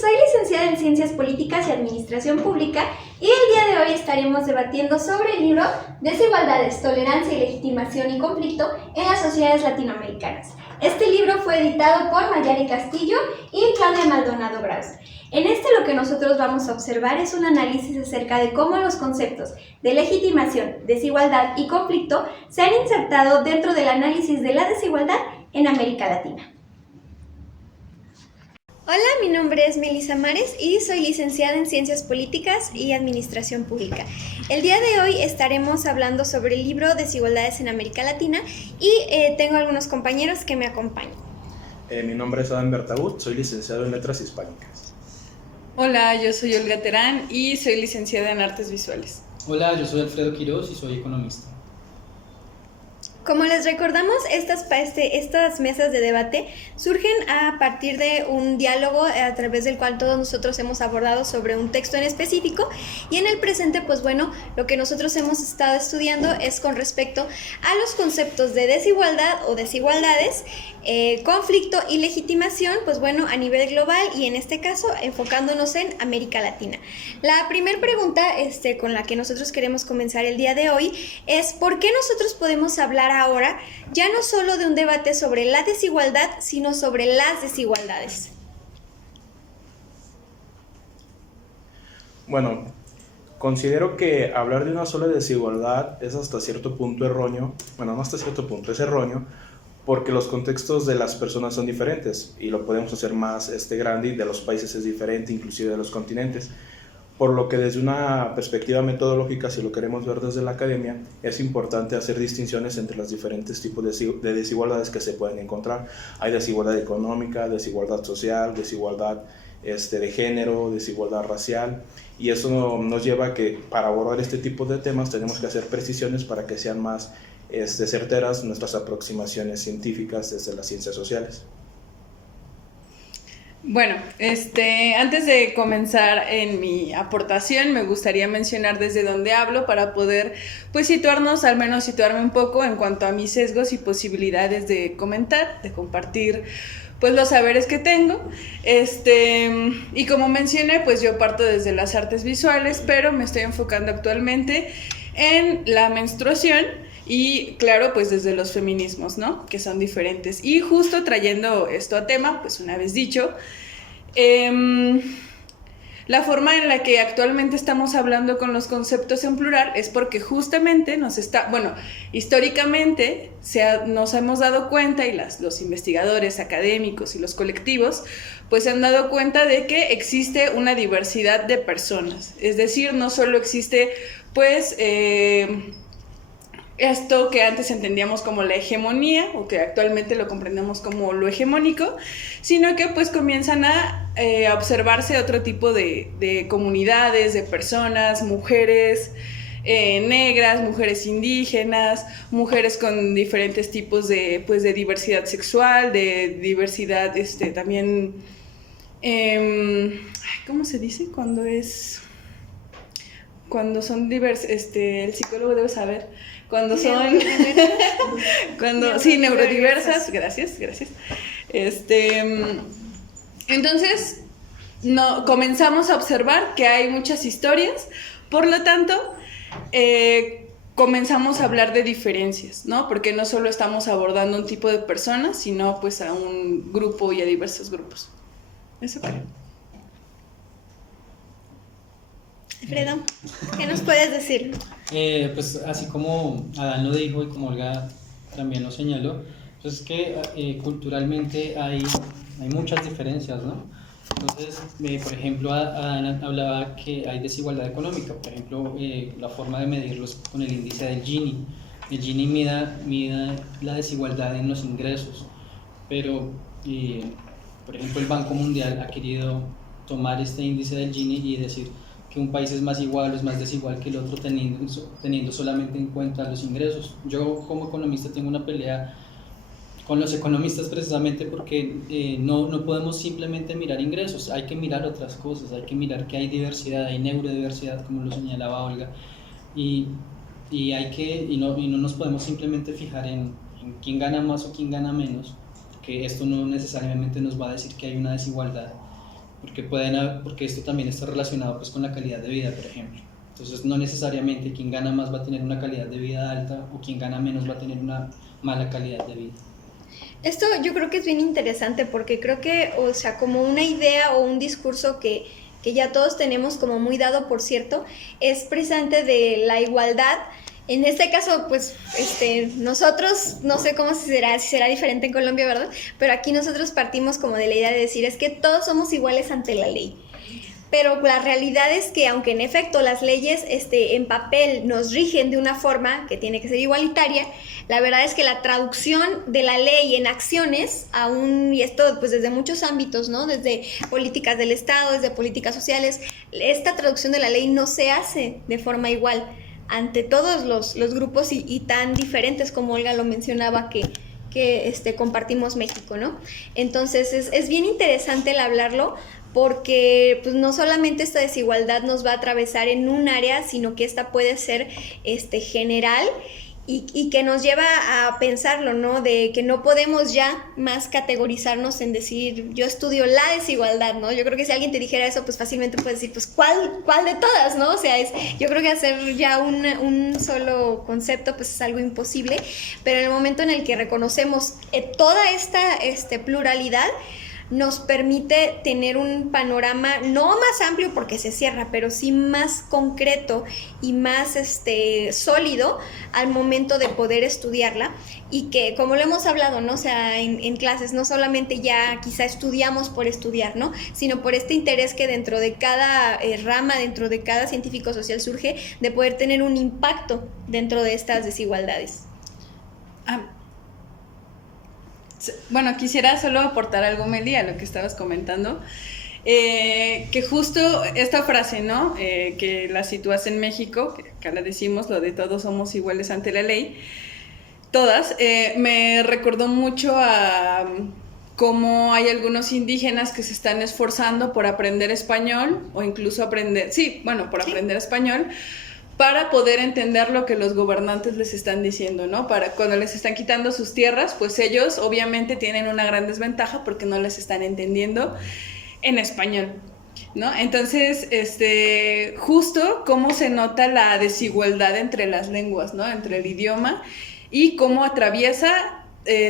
Soy licenciada en Ciencias Políticas y Administración Pública y el día de hoy estaremos debatiendo sobre el libro Desigualdades, Tolerancia y Legitimación y Conflicto en las Sociedades Latinoamericanas. Este libro fue editado por Mayari Castillo y Claudia Maldonado Braus. En lo que nosotros vamos a observar es un análisis acerca de cómo los conceptos de legitimación, desigualdad y conflicto se han insertado dentro del análisis de la desigualdad en América Latina. Hola, mi nombre es Melissa Mares y soy licenciada en Ciencias Políticas y Administración Pública. El día de hoy estaremos hablando sobre el libro Desigualdades en América Latina y tengo algunos compañeros que me acompañan. Mi nombre es Adam Bertagut, soy licenciado en Letras Hispánicas. Hola, yo soy Olga Terán y soy licenciada en Artes Visuales. Hola, yo soy Alfredo Quiroz y soy economista. Como les recordamos, estas mesas de debate surgen a partir de un diálogo a través del cual todos nosotros hemos abordado sobre un texto en específico y en el presente, pues bueno, lo que nosotros hemos estado estudiando es con respecto a los conceptos de desigualdad o desigualdades, conflicto y legitimación, pues bueno, a nivel global y en este caso enfocándonos en América Latina. La primera pregunta con la que nosotros queremos comenzar el día de hoy es ¿por qué nosotros podemos hablar ahora ya no solo de un debate sobre la desigualdad, sino sobre las desigualdades? Bueno, considero que hablar de una sola desigualdad es hasta cierto punto erróneo. Bueno, no hasta cierto punto, es erróneo porque los contextos de las personas son diferentes y lo podemos hacer más grande y de los países es diferente, inclusive de los continentes. Por lo que desde una perspectiva metodológica, si lo queremos ver desde la academia, es importante hacer distinciones entre los diferentes tipos de desigualdades que se pueden encontrar. Hay desigualdad económica, desigualdad social, desigualdad de género, desigualdad racial, y eso nos lleva a que para abordar este tipo de temas tenemos que hacer precisiones para que sean más certeras nuestras aproximaciones científicas desde las ciencias sociales. Bueno, antes de comenzar en mi aportación, me gustaría mencionar desde dónde hablo para poder, pues, al menos situarme un poco en cuanto a mis sesgos y posibilidades de comentar, de compartir, pues, los saberes que tengo. Y como mencioné, pues, yo parto desde las artes visuales, pero me estoy enfocando actualmente en la menstruación. Y claro, pues desde los feminismos, ¿no? Que son diferentes. Y justo trayendo esto a tema, pues una vez dicho, la forma en la que actualmente estamos hablando con los conceptos en plural es porque justamente históricamente nos hemos dado cuenta y los investigadores académicos y los colectivos pues se han dado cuenta de que existe una diversidad de personas. Es decir, no solo existe pues esto que antes entendíamos como la hegemonía o que actualmente lo comprendemos como lo hegemónico, sino que pues comienzan a observarse otro tipo de comunidades, de personas, mujeres negras, mujeres indígenas, mujeres con diferentes tipos de diversidad sexual, de diversidad también, ¿cómo se dice? Cuando son diversas, el psicólogo debe saber, cuando son, neurodiversas, gracias. Entonces, comenzamos a observar que hay muchas historias, por lo tanto, comenzamos a hablar de diferencias, ¿no? Porque no solo estamos abordando un tipo de personas, sino pues a un grupo y a diversos grupos. Eso creo. Alfredo, ¿qué nos puedes decir? Pues así como Adán lo dijo y como Olga también lo señaló, pues es que culturalmente hay muchas diferencias, ¿no? Entonces, por ejemplo, Adán hablaba que hay desigualdad económica, por ejemplo, la forma de medirlos con el índice del Gini. El Gini mide la desigualdad en los ingresos, pero, por ejemplo, el Banco Mundial ha querido tomar este índice del Gini y decir que un país es más igual o es más desigual que el otro teniendo solamente en cuenta los ingresos. Yo como economista tengo una pelea con los economistas precisamente porque no podemos simplemente mirar ingresos, hay que mirar otras cosas, hay que mirar que hay diversidad, hay neurodiversidad, como lo señalaba Olga, y no nos podemos simplemente fijar en quién gana más o quién gana menos, que esto no necesariamente nos va a decir que hay una desigualdad, porque esto también está relacionado pues, con la calidad de vida, por ejemplo. Entonces no necesariamente quien gana más va a tener una calidad de vida alta o quien gana menos va a tener una mala calidad de vida. Esto yo creo que es bien interesante porque creo que, o sea, como una idea o un discurso que ya todos tenemos como muy dado por cierto, es precisamente de la igualdad. En este caso, pues, nosotros, no sé cómo si será diferente en Colombia, ¿verdad? Pero aquí nosotros partimos como de la idea de decir, es que todos somos iguales ante la ley. Pero la realidad es que, aunque en efecto las leyes en papel nos rigen de una forma que tiene que ser igualitaria, la verdad es que la traducción de la ley en acciones, aún, y esto pues desde muchos ámbitos, ¿no? Desde políticas del Estado, desde políticas sociales, esta traducción de la ley no se hace de forma igual ante todos los grupos y tan diferentes como Olga lo mencionaba que compartimos México, ¿no? Entonces es bien interesante el hablarlo porque pues, no solamente esta desigualdad nos va a atravesar en un área, sino que esta puede ser general y que nos lleva a pensarlo, ¿no? De que no podemos ya más categorizarnos en decir, yo estudio la desigualdad, ¿no? Yo creo que si alguien te dijera eso, pues fácilmente puedes decir, pues, ¿cuál de todas, no? O sea, yo creo que hacer ya un solo concepto, pues, es algo imposible, pero en el momento en el que reconocemos toda esta pluralidad, nos permite tener un panorama no más amplio porque se cierra, pero sí más concreto y más sólido al momento de poder estudiarla y que, como lo hemos hablado, ¿no? O sea, en clases no solamente ya quizá estudiamos por estudiar, ¿no? Sino por este interés que dentro de cada rama, dentro de cada científico social surge de poder tener un impacto dentro de estas desigualdades. Bueno, quisiera solo aportar algo, Meli, a lo que estabas comentando, que justo esta frase, ¿no? Que la sitúas en México, que acá la decimos, lo de todos somos iguales ante la ley, todas, me recordó mucho a cómo hay algunos indígenas que se están esforzando por aprender español, o incluso aprender español, para poder entender lo que los gobernantes les están diciendo, ¿no? Para cuando les están quitando sus tierras, pues ellos obviamente tienen una gran desventaja porque no les están entendiendo en español, ¿no? Entonces, justo cómo se nota la desigualdad entre las lenguas, ¿no? Entre el idioma y cómo atraviesa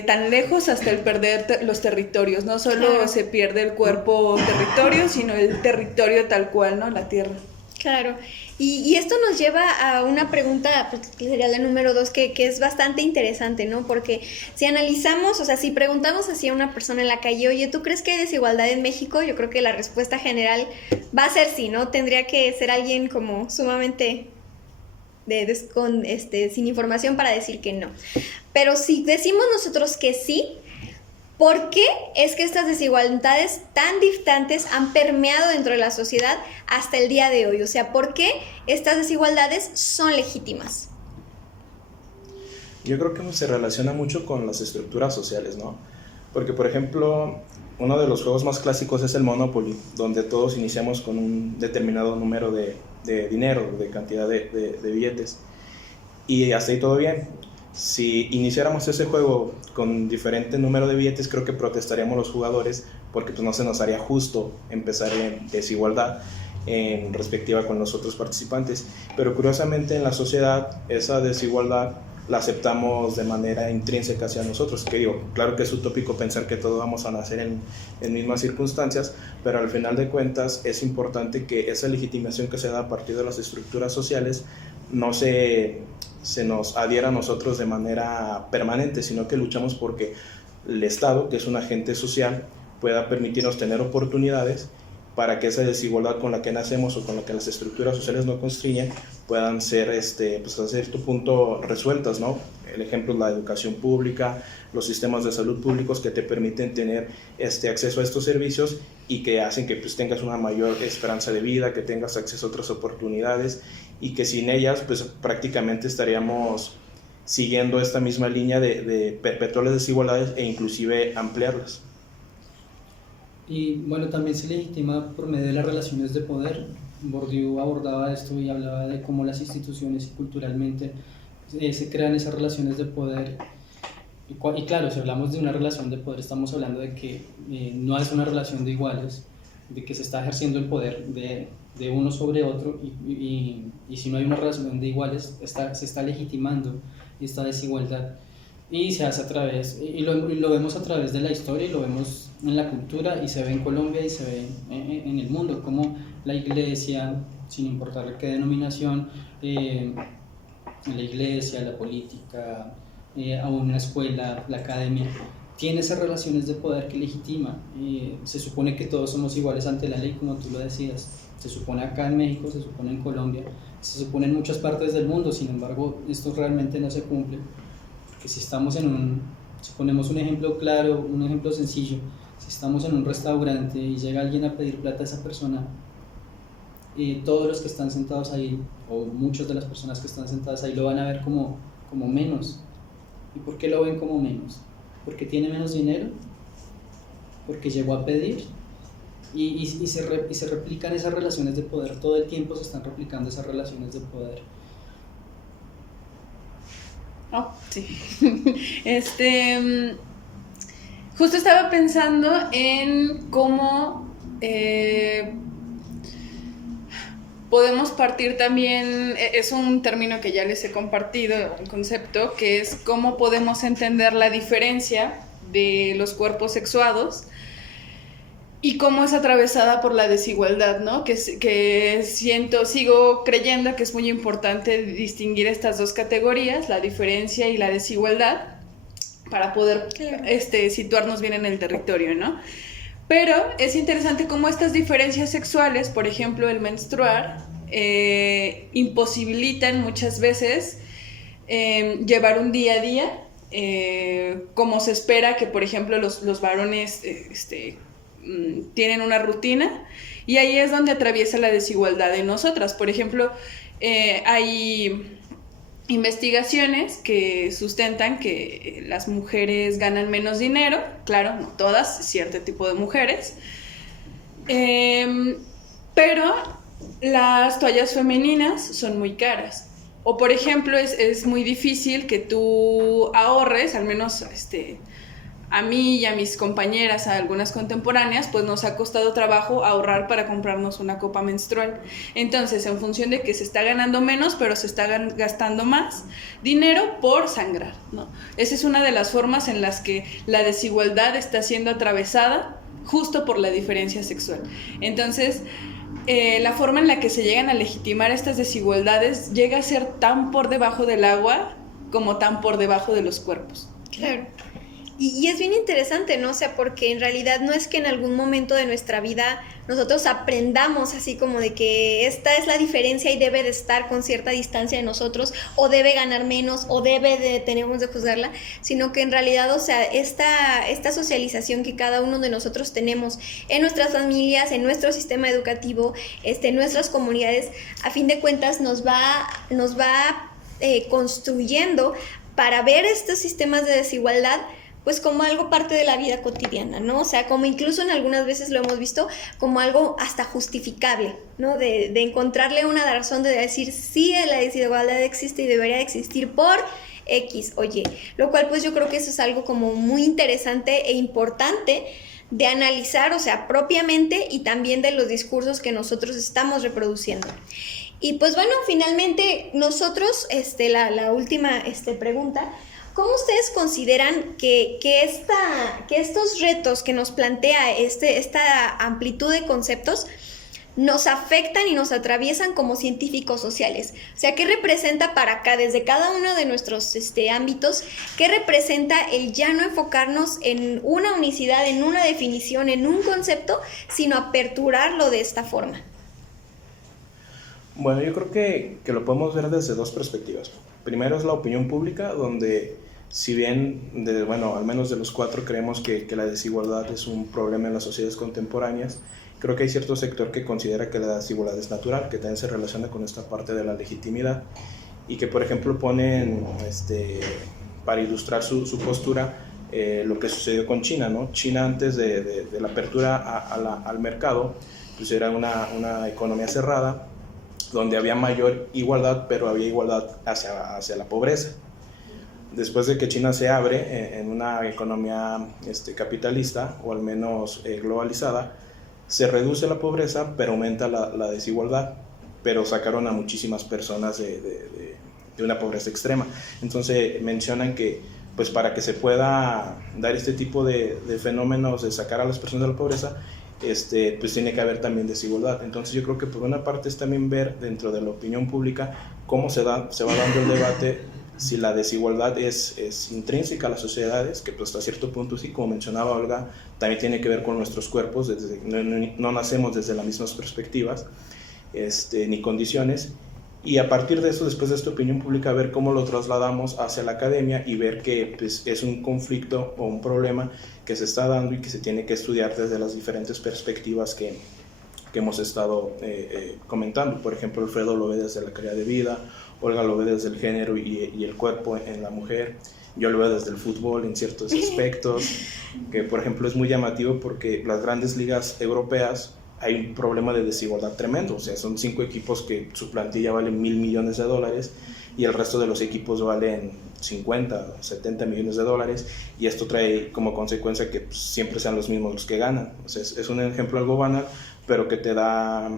tan lejos hasta el perder los territorios. No solo se pierde el cuerpo territorio, sino el territorio tal cual, ¿no? La tierra. Claro, y esto nos lleva a una pregunta, pues, que sería la número 2, que es bastante interesante, ¿no? Porque si analizamos, o sea, si preguntamos así a una persona en la calle, oye, ¿tú crees que hay desigualdad en México? Yo creo que la respuesta general va a ser sí, ¿no? Tendría que ser alguien como sumamente sin información para decir que no. Pero si decimos nosotros que sí, ¿por qué es que estas desigualdades tan distantes han permeado dentro de la sociedad hasta el día de hoy? O sea, ¿por qué estas desigualdades son legítimas? Yo creo que se relaciona mucho con las estructuras sociales, ¿no? Porque, por ejemplo, uno de los juegos más clásicos es el Monopoly, donde todos iniciamos con un determinado número de dinero, de cantidad de billetes, y hasta ahí todo bien. Si iniciáramos ese juego con diferente número de billetes, creo que protestaríamos los jugadores porque pues no se nos haría justo empezar en desigualdad en respectiva con los otros participantes. Pero curiosamente en la sociedad esa desigualdad la aceptamos de manera intrínseca hacia nosotros, que digo, claro que es utópico pensar que todos vamos a nacer en mismas circunstancias, pero al final de cuentas es importante que esa legitimación que se da a partir de las estructuras sociales no se nos adhiera a nosotros de manera permanente, sino que luchamos porque el Estado, que es un agente social, pueda permitirnos tener oportunidades para que esa desigualdad con la que nacemos o con la que las estructuras sociales nos constriñen puedan ser pues a cierto punto resueltas, ¿no? El ejemplo es la educación pública, los sistemas de salud públicos que te permiten tener acceso a estos servicios y que hacen que pues tengas una mayor esperanza de vida, que tengas acceso a otras oportunidades y que sin ellas pues prácticamente estaríamos siguiendo esta misma línea de perpetuar las desigualdades e inclusive ampliarlas. Y bueno, también se legitima por medio de las relaciones de poder. Bourdieu abordaba esto y hablaba de cómo las instituciones y culturalmente se crean esas relaciones de poder. Y claro, si hablamos de una relación de poder, estamos hablando de que no es una relación de iguales, de que se está ejerciendo el poder de uno sobre otro, y si no hay una relación de iguales, se está legitimando esta desigualdad. Y se hace a través, y lo vemos a través de la historia, y lo vemos en la cultura, y se ve en Colombia y se ve en el mundo, como la iglesia, sin importar qué denominación, la iglesia, la política, aún la escuela, la academia, tiene esas relaciones de poder que legitima. Se supone que todos somos iguales ante la ley, como tú lo decías. Se supone acá en México, se supone en Colombia, se supone en muchas partes del mundo. Sin embargo, esto realmente no se cumple. Porque si estamos si ponemos un ejemplo claro, un ejemplo sencillo, si estamos en un restaurante y llega alguien a pedir plata a esa persona, todos los que están sentados ahí, o muchas de las personas que están sentadas ahí, lo van a ver como menos. ¿Y por qué lo ven como menos? ¿Porque tiene menos dinero? ¿Porque llegó a pedir? Y se replican esas relaciones de poder, todo el tiempo se están replicando esas relaciones de poder. Oh, sí. Justo estaba pensando en cómo podemos partir también, es un término que ya les he compartido, un concepto, que es cómo podemos entender la diferencia de los cuerpos sexuados y cómo es atravesada por la desigualdad, ¿no? Sigo creyendo que es muy importante distinguir estas dos categorías, la diferencia y la desigualdad, para poder situarnos bien en el territorio, ¿no? Pero es interesante cómo estas diferencias sexuales, por ejemplo el menstruar, imposibilitan muchas veces llevar un día a día, como se espera que, por ejemplo, los varones tienen una rutina, y ahí es donde atraviesa la desigualdad en nosotras. Por ejemplo, hay investigaciones que sustentan que las mujeres ganan menos dinero, claro, no todas, cierto tipo de mujeres, pero las toallas femeninas son muy caras. O por ejemplo, es muy difícil que tú ahorres, al menos a mí y a mis compañeras, a algunas contemporáneas, pues nos ha costado trabajo ahorrar para comprarnos una copa menstrual. Entonces, en función de que se está ganando menos, pero se está gastando más dinero por sangrar, ¿no? Esa es una de las formas en las que la desigualdad está siendo atravesada justo por la diferencia sexual. Entonces, la forma en la que se llegan a legitimar estas desigualdades llega a ser tan por debajo del agua como tan por debajo de los cuerpos. Claro. Y es bien interesante, ¿no? O sea, porque en realidad no es que en algún momento de nuestra vida nosotros aprendamos así como de que esta es la diferencia y debe de estar con cierta distancia de nosotros, o debe ganar menos, o tenemos de juzgarla, sino que en realidad, o sea, esta socialización que cada uno de nosotros tenemos en nuestras familias, en nuestro sistema educativo, en nuestras comunidades, a fin de cuentas nos va construyendo para ver estos sistemas de desigualdad pues como algo parte de la vida cotidiana, ¿no? O sea, como incluso en algunas veces lo hemos visto como algo hasta justificable, ¿no? De encontrarle una razón de decir, sí, la desigualdad existe y debería de existir por X o Y, lo cual pues yo creo que eso es algo como muy interesante e importante de analizar, o sea, propiamente, y también de los discursos que nosotros estamos reproduciendo. Y pues bueno, finalmente nosotros, la última pregunta, ¿cómo ustedes consideran que estos retos que nos plantea esta amplitud de conceptos nos afectan y nos atraviesan como científicos sociales? O sea, ¿qué representa para acá, desde cada uno de nuestros ámbitos, qué representa el ya no enfocarnos en una unicidad, en una definición, en un concepto, sino aperturarlo de esta forma? Bueno, yo creo que lo podemos ver desde dos perspectivas. Primero es la opinión pública, donde si bien, al menos de los cuatro creemos que la desigualdad es un problema en las sociedades contemporáneas, creo que hay cierto sector que considera que la desigualdad es natural, que también se relaciona con esta parte de la legitimidad. y que por ejemplo ponen para ilustrar su postura lo que sucedió con China, ¿no? China antes de la apertura al mercado pues era una economía cerrada donde había mayor igualdad, pero había igualdad hacia la pobreza. Después de que China se abre en una economía capitalista, o al menos globalizada, se reduce la pobreza, pero aumenta la desigualdad, pero sacaron a muchísimas personas de una pobreza extrema. Entonces mencionan que pues para que se pueda dar este tipo de fenómenos de sacar a las personas de la pobreza, pues tiene que haber también desigualdad. Entonces yo creo que por una parte es también ver dentro de la opinión pública cómo se va dando el debate, si la desigualdad es intrínseca a las sociedades, que pues hasta cierto punto sí, como mencionaba Olga, también tiene que ver con nuestros cuerpos, no nacemos desde las mismas perspectivas ni condiciones, y a partir de eso, después de esta opinión pública, ver cómo lo trasladamos hacia la academia y ver que pues, es un conflicto o un problema que se está dando y que se tiene que estudiar desde las diferentes perspectivas que hemos estado comentando. Por ejemplo, Alfredo lo ve desde la calidad de vida, Olga lo ve desde el género y el cuerpo en la mujer, yo lo veo desde el fútbol en ciertos aspectos, que por ejemplo es muy llamativo porque las grandes ligas europeas hay un problema de desigualdad tremendo, o sea, son 5 equipos que su plantilla vale $1,000 millones y el resto de los equipos valen 50, 70 millones de dólares, y esto trae como consecuencia que pues, siempre sean los mismos los que ganan. O sea, es un ejemplo algo banal, pero que te da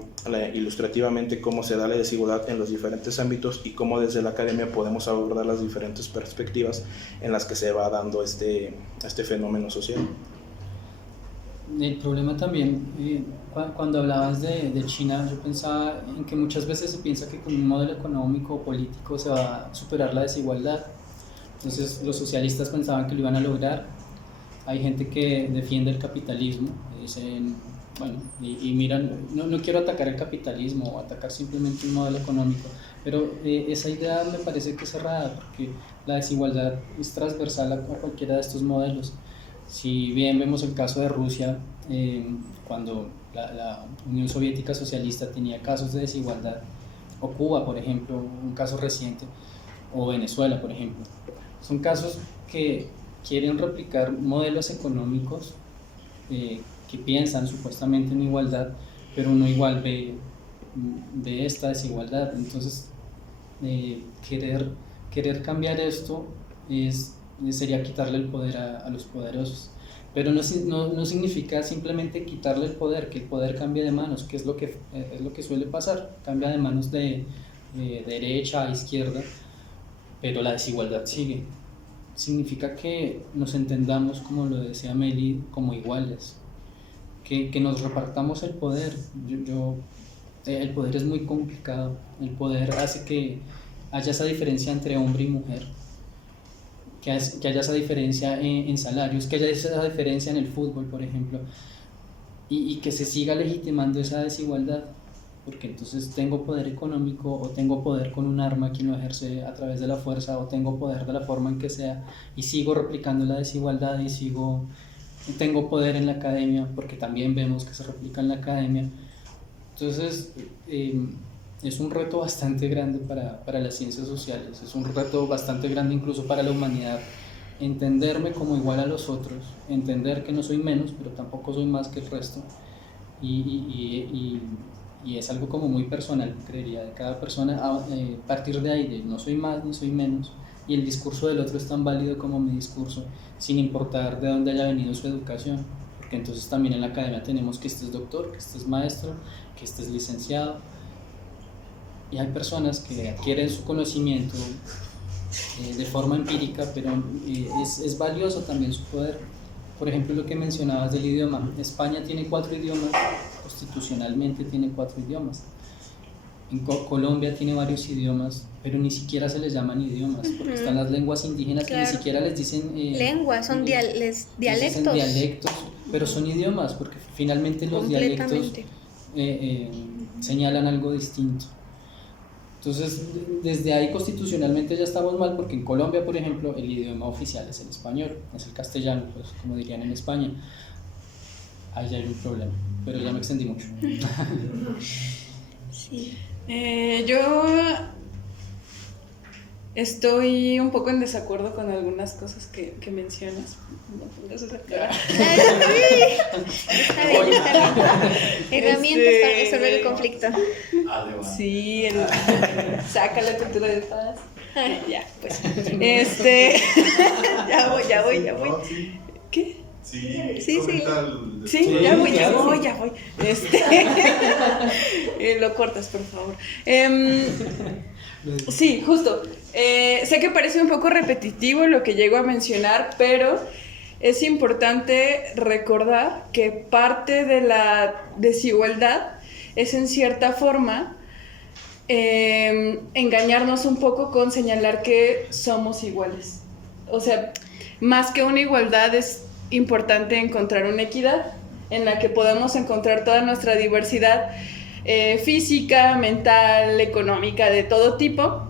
ilustrativamente cómo se da la desigualdad en los diferentes ámbitos y cómo desde la academia podemos abordar las diferentes perspectivas en las que se va dando este fenómeno social. El problema también, cuando hablabas de China, yo pensaba en que muchas veces se piensa que con un modelo económico o político se va a superar la desigualdad. Entonces los socialistas pensaban que lo iban a lograr. Hay gente que defiende el capitalismo, dicen, bueno, y miran, no quiero atacar el capitalismo o atacar simplemente un modelo económico, pero esa idea me parece que es errada, porque la desigualdad es transversal a cualquiera de estos modelos. Si bien vemos el caso de Rusia, cuando la Unión Soviética socialista tenía casos de desigualdad, o Cuba, por ejemplo, un caso reciente, o Venezuela, por ejemplo, son casos que quieren replicar modelos económicos que piensan supuestamente en igualdad, pero uno igual ve esta desigualdad. Entonces, querer cambiar esto sería quitarle el poder a los poderosos, pero no significa simplemente quitarle el poder, que el poder cambie de manos, que es lo que suele pasar, cambia de manos de derecha a izquierda, pero la desigualdad sigue. Significa que nos entendamos, como lo decía Meli, como iguales, que nos repartamos el poder. El poder es muy complicado, el poder hace que haya esa diferencia entre hombre y mujer, que haya esa diferencia en salarios, que haya esa diferencia en el fútbol, por ejemplo, y que se siga legitimando esa desigualdad, porque entonces tengo poder económico o tengo poder con un arma, quien lo ejerce a través de la fuerza, o tengo poder de la forma en que sea, y sigo replicando la desigualdad y tengo poder en la academia, porque también vemos que se replica en la academia. Entonces es un reto bastante grande para las ciencias sociales, es un reto bastante grande incluso para la humanidad, entenderme como igual a los otros, entender que no soy menos, pero tampoco soy más que el resto, y es algo como muy personal, creería, de cada persona, a partir de ahí, de no soy más ni soy menos, y el discurso del otro es tan válido como mi discurso, sin importar de dónde haya venido su educación, porque entonces también en la academia tenemos que este es doctor, que este es maestro, que este es licenciado, y hay personas que adquieren su conocimiento de forma empírica, pero es valioso también su poder. Por ejemplo, lo que mencionabas del idioma, España tiene 4 idiomas, constitucionalmente tiene 4 idiomas. En Colombia tiene varios idiomas, pero ni siquiera se les llaman idiomas, porque están las lenguas indígenas, claro, que ni siquiera les dicen lenguas, son dialectos. Dicen dialectos, pero son idiomas, porque finalmente los dialectos señalan algo distinto. Entonces, desde ahí constitucionalmente ya estamos mal, porque en Colombia, por ejemplo, el idioma oficial es el español, es el castellano, pues, como dirían en España. Ahí ya hay un problema, pero ya me extendí mucho. Sí. Yo Estoy un poco en desacuerdo con algunas cosas que mencionas. No pongas esa cara. Está bien. Herramientas para resolver el conflicto. Sí, saca la cultura de paz. Ya, pues. Ya voy. ¿Qué? Sí, Sí, ya voy. Lo cortas, por favor. Sí, justo. Sé que parece un poco repetitivo lo que llego a mencionar, pero es importante recordar que parte de la desigualdad es en cierta forma engañarnos un poco con señalar que somos iguales. O sea, más que una igualdad es importante encontrar una equidad en la que podemos encontrar toda nuestra diversidad física, mental, económica, de todo tipo,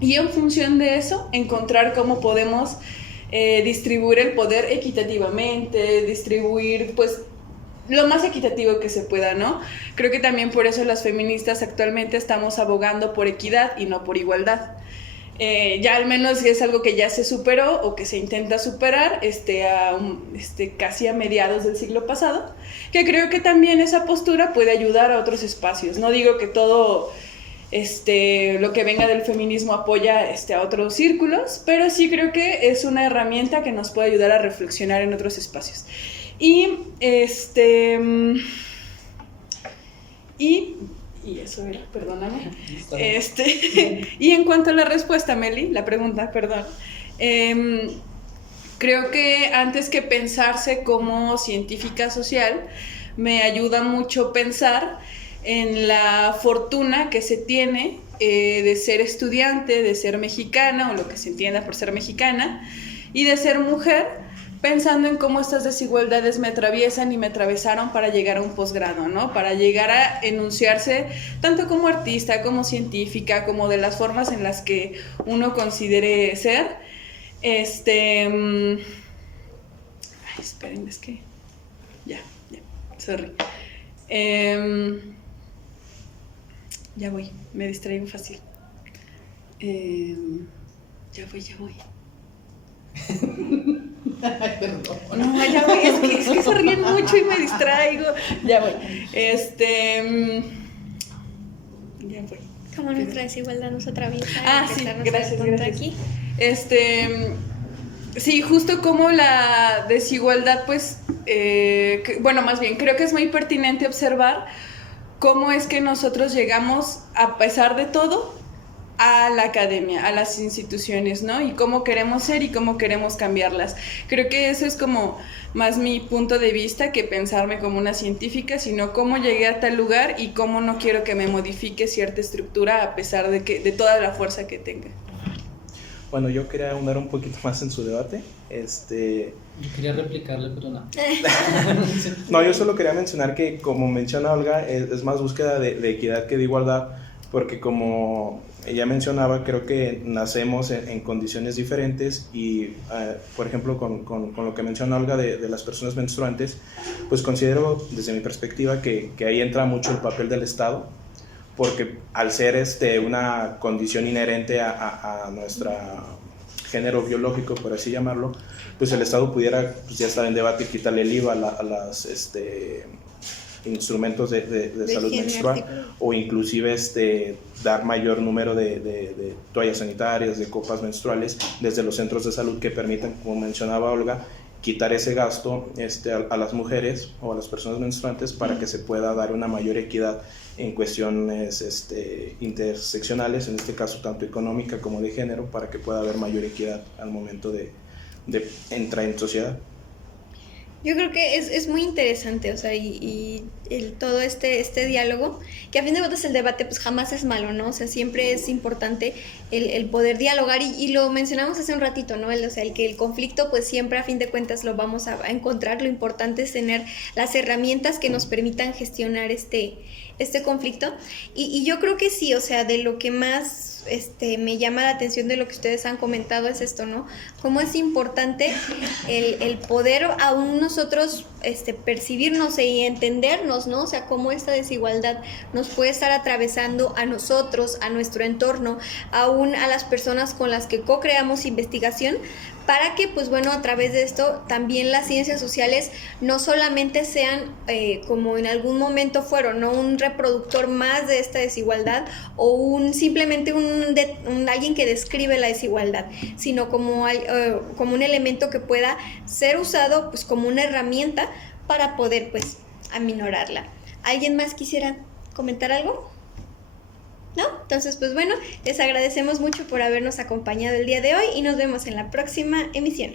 y en función de eso encontrar cómo podemos distribuir el poder equitativamente, distribuir pues lo más equitativo que se pueda, ¿no? Creo que también por eso las feministas actualmente estamos abogando por equidad y no por igualdad. Ya al menos es algo que ya se superó o que se intenta superar casi a mediados del siglo pasado, que creo que también esa postura puede ayudar a otros espacios. No digo que todo lo que venga del feminismo apoya a otros círculos, pero sí creo que es una herramienta que nos puede ayudar a reflexionar en otros espacios. Y eso era, perdóname. Y en cuanto a la respuesta, Meli, la pregunta, perdón. Creo que antes que pensarse como científica social, me ayuda mucho pensar en la fortuna que se tiene de ser estudiante, de ser mexicana, o lo que se entienda por ser mexicana, y de ser mujer, pensando en cómo estas desigualdades me atraviesan y me atravesaron para llegar a un posgrado, ¿no? Para llegar a enunciarse tanto como artista, como científica, como de las formas en las que uno considere ser. Ay, esperen, es que... Ya, sorry. Ya voy, me distraigo fácil. Ya voy. Ay, perdón. No, ya voy, es que se ríen mucho y me distraigo. Ya voy. Ya voy. Como nuestra desigualdad nos atraviesa. Sí, gracias. Aquí. Sí, justo como la desigualdad, pues, más bien, creo que es muy pertinente observar cómo es que nosotros llegamos, a pesar de todo, a la academia, a las instituciones, ¿no? Y cómo queremos ser y cómo queremos cambiarlas. Creo que eso es como más mi punto de vista que pensarme como una científica, sino cómo llegué a tal lugar y cómo no quiero que me modifique cierta estructura a pesar de toda la fuerza que tenga. Bueno, yo quería ahondar un poquito más en su debate. Yo quería replicarle, pero no. No, yo solo quería mencionar que, como menciona Olga, es más búsqueda de equidad que de igualdad, porque como ella mencionaba, creo que nacemos en condiciones diferentes y, por ejemplo, con lo que menciona Olga de las personas menstruantes, pues considero, desde mi perspectiva, que ahí entra mucho el papel del Estado, porque al ser una condición inherente a nuestro género biológico, por así llamarlo, pues el Estado pudiera, pues ya estar en debate, quitarle el IVA a las instrumentos de salud menstrual, o inclusive dar mayor número de toallas sanitarias, de copas menstruales desde los centros de salud que permitan, como mencionaba Olga, quitar ese gasto a las mujeres o a las personas menstruantes para que se pueda dar una mayor equidad en cuestiones interseccionales, en este caso tanto económica como de género, para que pueda haber mayor equidad al momento de entrar en sociedad. Yo creo que es muy interesante, o sea, todo este diálogo, que a fin de cuentas el debate pues jamás es malo, ¿no? O sea, siempre es importante el poder dialogar y lo mencionamos hace un ratito, ¿no? O sea, el que el conflicto pues siempre a fin de cuentas lo vamos a encontrar, lo importante es tener las herramientas que nos permitan gestionar este conflicto. Y yo creo que sí, o sea, de lo que más me llama la atención de lo que ustedes han comentado es esto, ¿no? Cómo es importante el poder aún nosotros percibirnos y entendernos, ¿no? O sea, cómo esta desigualdad nos puede estar atravesando a nosotros, a nuestro entorno, aún a las personas con las que co-creamos investigación, para que, pues bueno, a través de esto también las ciencias sociales no solamente sean, como en algún momento fueron, ¿no? Un reproductor más de esta desigualdad o simplemente alguien que describe la desigualdad, sino como un elemento que pueda ser usado pues como una herramienta para poder pues aminorarla. ¿Alguien más quisiera comentar algo? ¿No? Entonces, pues bueno, les agradecemos mucho por habernos acompañado el día de hoy y nos vemos en la próxima emisión.